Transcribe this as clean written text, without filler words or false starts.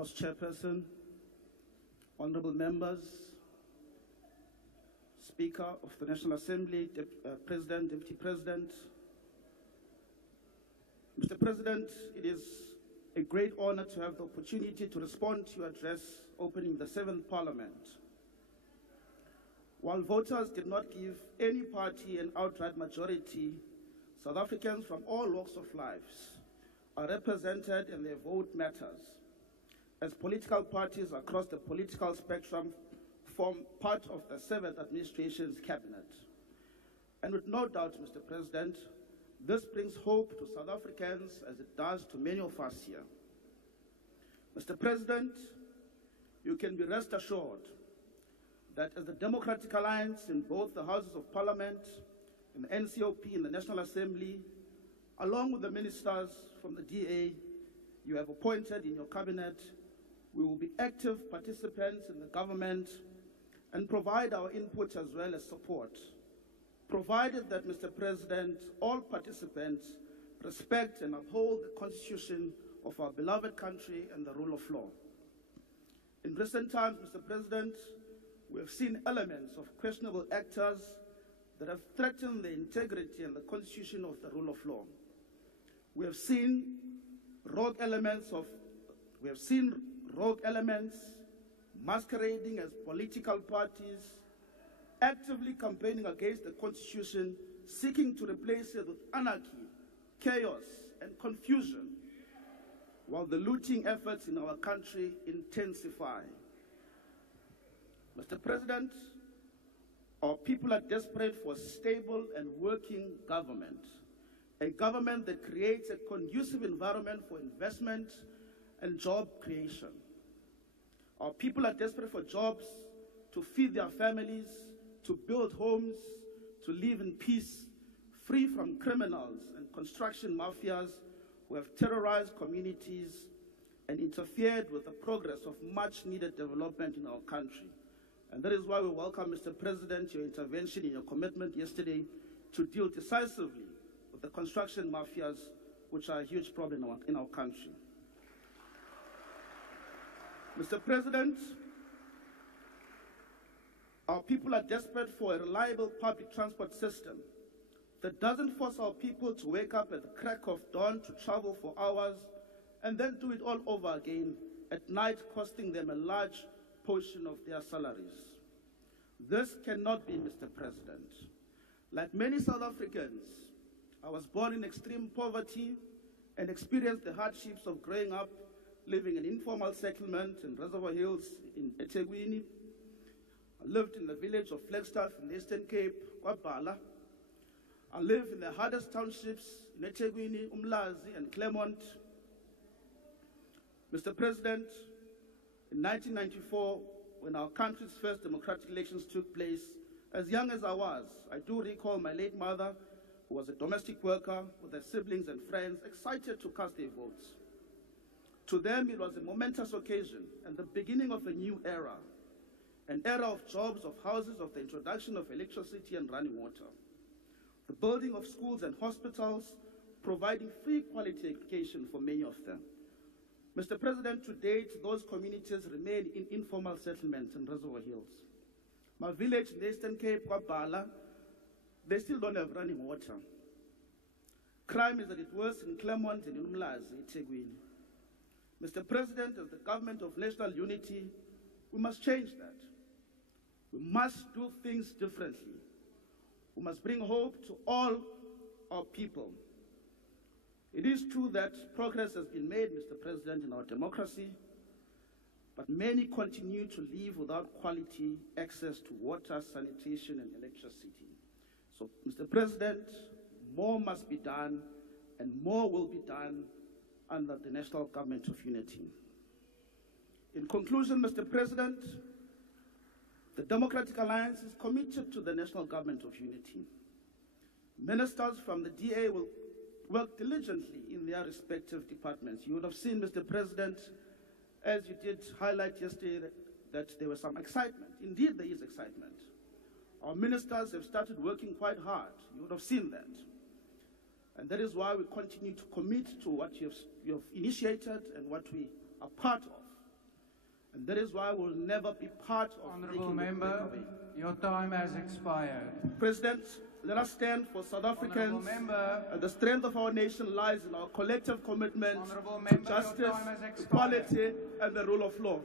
House Chairperson, honorable members, Speaker of the National Assembly, President, Deputy President. Mr. President, it is a great honor to have the opportunity to respond to your address opening the 7th Parliament. While voters did not give any party an outright majority, South Africans from all walks of life are represented and their vote matters, as political parties across the political spectrum form part of the 7th administration's cabinet. And with no doubt, Mr. President, this brings hope to South Africans as it does to many of us here. Mr. President, you can be rest assured that as the Democratic Alliance in both the Houses of Parliament, in the NCOP, in the National Assembly, along with the ministers from the DA you have appointed in your cabinet, we will be active participants in the government and provide our input as well as support, provided that, Mr. President, all participants respect and uphold the Constitution of our beloved country and the rule of law. In recent times, Mr. President, we have seen elements of questionable actors that have threatened the integrity and the Constitution of the rule of law. We have seen rogue elements masquerading as political parties, actively campaigning against the Constitution, seeking to replace it with anarchy, chaos, and confusion, while the looting efforts in our country intensify. Mr. President, our people are desperate for a stable and working government, a government that creates a conducive environment for investment and job creation. Our people are desperate for jobs, to feed their families, to build homes, to live in peace, free from criminals and construction mafias who have terrorized communities and interfered with the progress of much-needed development in our country. And that is why we welcome, Mr. President, your intervention and your commitment yesterday to deal decisively with the construction mafias, which are a huge problem in our country. Mr. President, our people are desperate for a reliable public transport system that doesn't force our people to wake up at the crack of dawn to travel for hours and then do it all over again at night, costing them a large portion of their salaries. This cannot be, Mr. President. Like many South Africans, I was born in extreme poverty and experienced the hardships of growing up living in informal settlement in Reservoir Hills in eThekwini. I lived in the village of Flagstaff in the Eastern Cape, KwaBhala. I live in the hardest townships in eThekwini, Umlazi, and Claremont. Mr. President, in 1994, when our country's first democratic elections took place, as young as I was, I do recall my late mother, who was a domestic worker, with her siblings and friends, excited to cast their votes. To them, it was a momentous occasion and the beginning of a new era, an era of jobs, of houses, of the introduction of electricity and running water, the building of schools and hospitals, providing free quality education for many of them. Mr. President, to date, those communities remain in informal settlements in Reservoir Hills. My village in the Eastern Cape, KwaBhala, they still don't have running water. Crime is at its worst in Claremont and in Umlazi, eThekwini. Mr. President, as the government of national unity, we must change that. We must do things differently. We must bring hope to all our people. It is true that progress has been made, Mr. President, in our democracy, but many continue to live without quality access to water, sanitation, and electricity. So, Mr. President, more must be done, and more will be done under the National Government of Unity. In conclusion, Mr. President, the Democratic Alliance is committed to the National Government of Unity. Ministers from the DA will work diligently in their respective departments. You would have seen, Mr. President, as you did highlight yesterday, that there was some excitement. Indeed, there is excitement. Our ministers have started working quite hard. You would have seen that. And that is why we continue to commit to what you have initiated and what we are part of. And that is why we'll never be part of Honourable making the Member, breakaway. your time has expired. President, let us stand for South Africans. And the strength of our nation lies in our collective commitment to Member, justice, your time has expired. equality, and the rule of law.